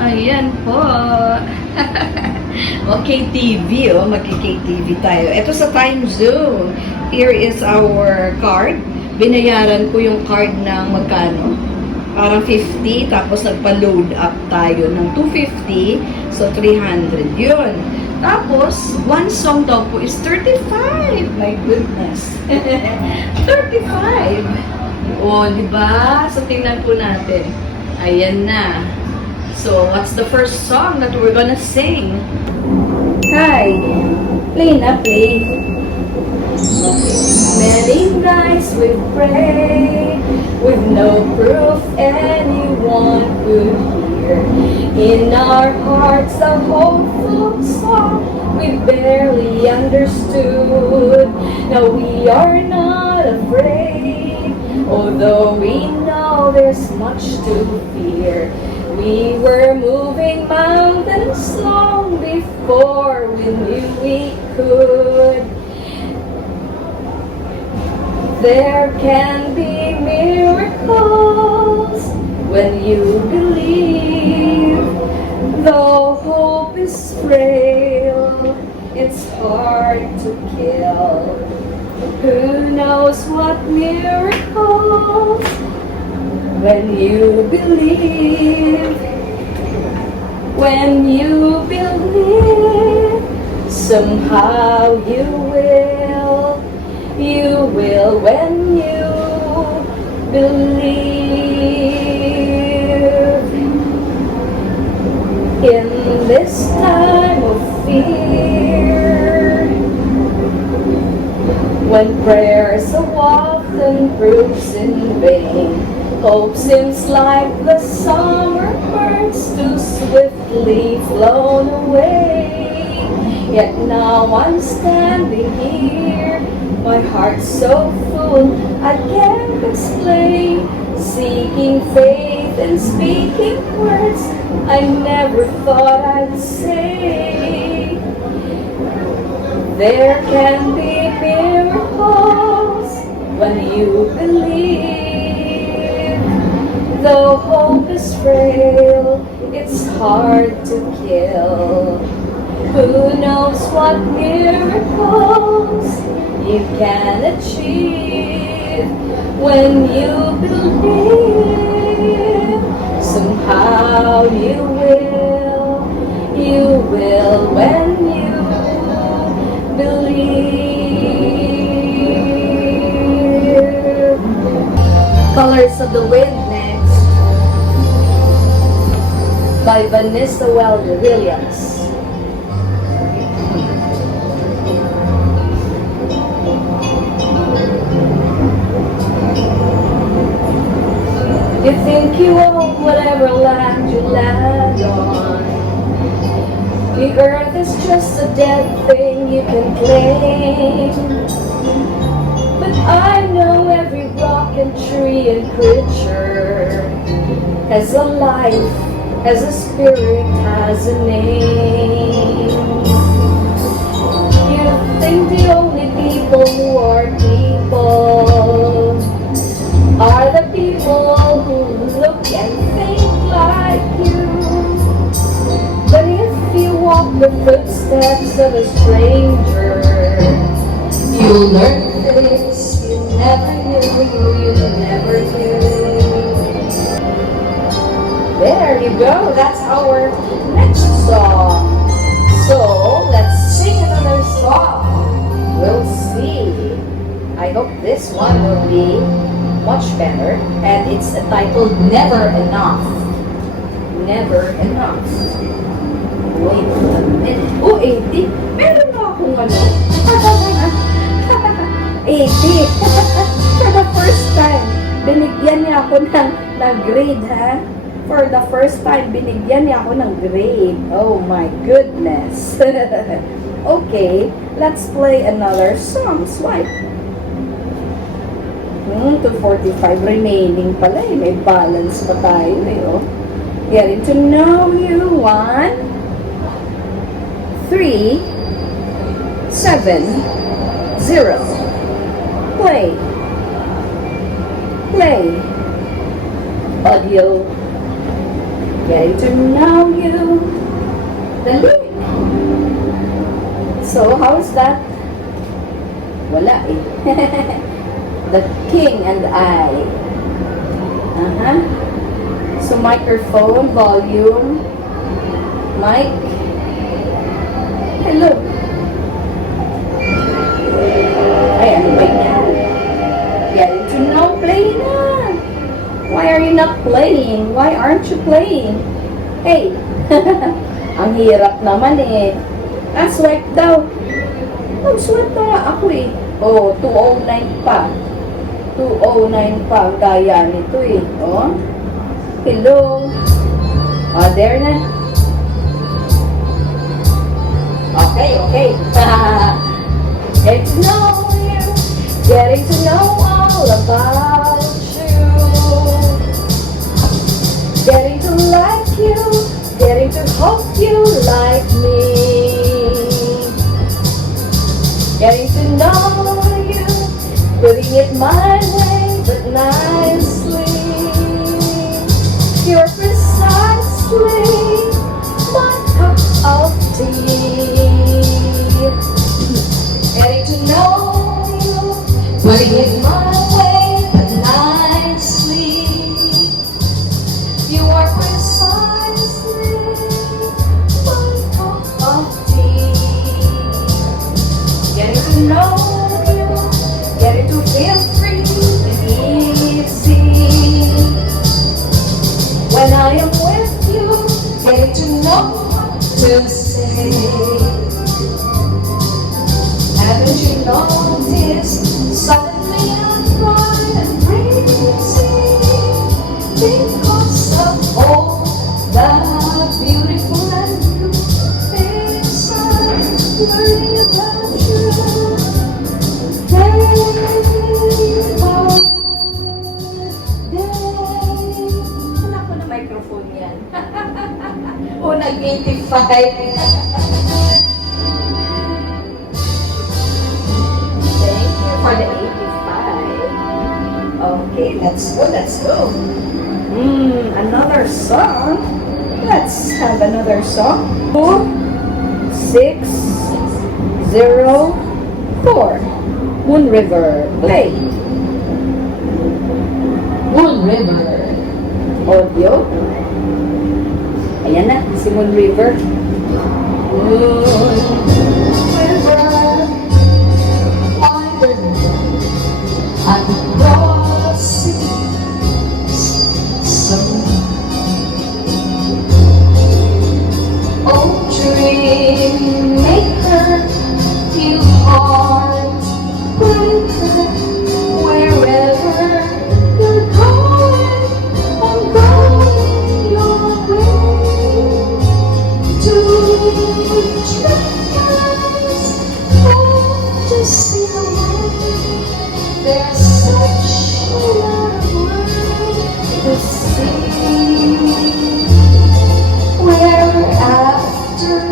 Ayan po. Okay, TV, oh. Mag-KTV tayo. Ito sa time zone. Here is our card. Binayaran ko yung card ng magkano? Parang 50, tapos nagpa-load up tayo ng 250, so 300 yun. Tapos, one song daw po is 35. My goodness. 35. O, di ba? So, tingnan po natin. Ayan na. So, what's the first song that we're gonna sing? Hi. Play na, play. Okay. Many nights we've prayed with no proof anyone could hear. In our hearts a hopeful song we barely understood. Now we are not afraid, although we know there's much to fear. We were moving mountains long before we knew we could. There can be miracles when you believe. Though hope is frail, it's hard to kill. Who knows what miracles when you believe? When you believe, somehow you will. You will when you believe. In this time of fear, when prayer so often proves in vain, hope seems like the summer birds too swiftly flown away. Yet now I'm standing here, my heart's so full I can't explain, seeking faith and speaking words I never thought I'd say. There can be miracles when you believe. Though hope is frail, it's hard to kill. Who knows what miracles you can achieve when you believe? Somehow you will when you believe. Colors of the Wind next, by Vanessa Williams. You think you own whatever land you land on. The earth is just a dead thing you can claim. But I know every rock and tree and creature has a life, has a spirit, has a name. You think the only people who are people are the people who look and think like you. But if you walk the footsteps of a stranger, you'll learn things you never knew. There you go, that's our next song. So, let's sing another song. We'll see. I hope this one will be much better, and it's titled Never Enough. Never Enough. Wait a minute. Oh, 80. Meron na akong ano. 80. For the first time, binigyan niya ako ng grade, ha? For the first time, binigyan niya ako ng grade. Oh my goodness. Okay, let's play another song. Swipe. 245 remaining pala eh. May balance pa tayo eh, oh. Getting to know you. 1, 3, 7, 0. Play. Play. Audio Getting to know you. Dali. So, how's that? Wala eh. The King and I. So, microphone, volume, mic. Hello. Ay, ano ba yan? Getting to know, play na. Why are you not playing? Why aren't you playing? Hey, ang hirap naman eh. Swipe daw. Mag-swipe na nga ako eh. Oh, 209 pa. 209 pa ang kaya nito eh. Oh. Hello. Oh, there na. Okay. Getting to know you. Getting to know all about you. Getting to like you. Getting to hope you like me. Getting to know you. Putting it my way, but nicely. You're precisely my cup of tea. Getting to know you. Putting it my way, but nicely. You are precisely my cup of tea. Getting to know you, getting to feel free and easy. When I am with you, getting to know what to say. Haven't you noticed? Suddenly I'm bright and crazy because of all the beautiful and new things I'm learning about you. Anak ko na microphone yan. O, nag-85. For the 85. Okay, let's go. Another song. Let's have another song. 2604. Moon River. Play. Moon River. Audio. Ayan na, si Moon River. Moon River. Dream maker, you heartbreaker, wherever you're going, I'm going your way. To travelers, hope to see the world. There's such a lot of world to see. Where after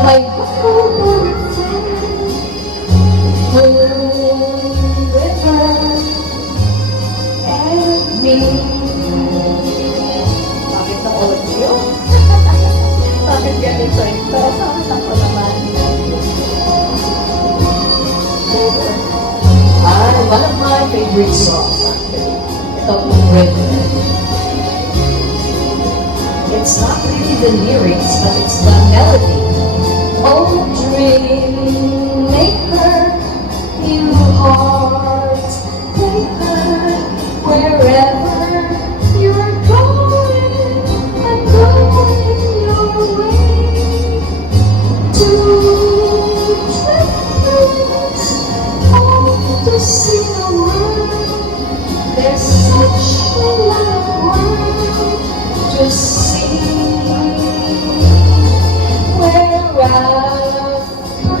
my Moon River and me. Bakit na audio? Bakit ganito ito? Ako naman. One of my favorite songs actually. Ito Moon River. It's not really the lyrics, but it's the melody. Oh, dream maker, you heartbreaker, wherever you're going, I'm going your way. To travelers, hope to see the world. There's such a lot of world to see. Where after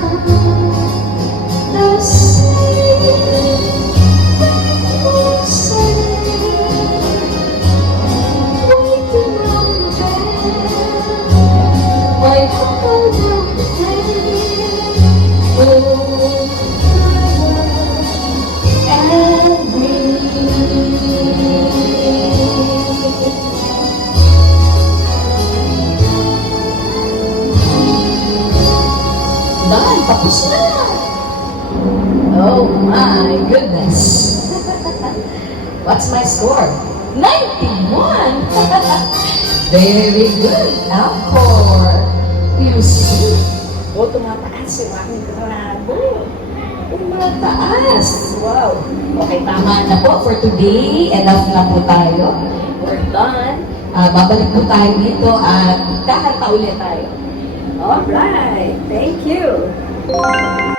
done. Tapos na. Oh my goodness. What's my score? 91. Very good. Alcor. You see? O, tumataas yung aking grado. Tumataas. Wow. Okay, tama na po for today. Enough na po tayo. We're done. Babalik po tayo dito at kakanta ulit tayo. Alright. Thank you.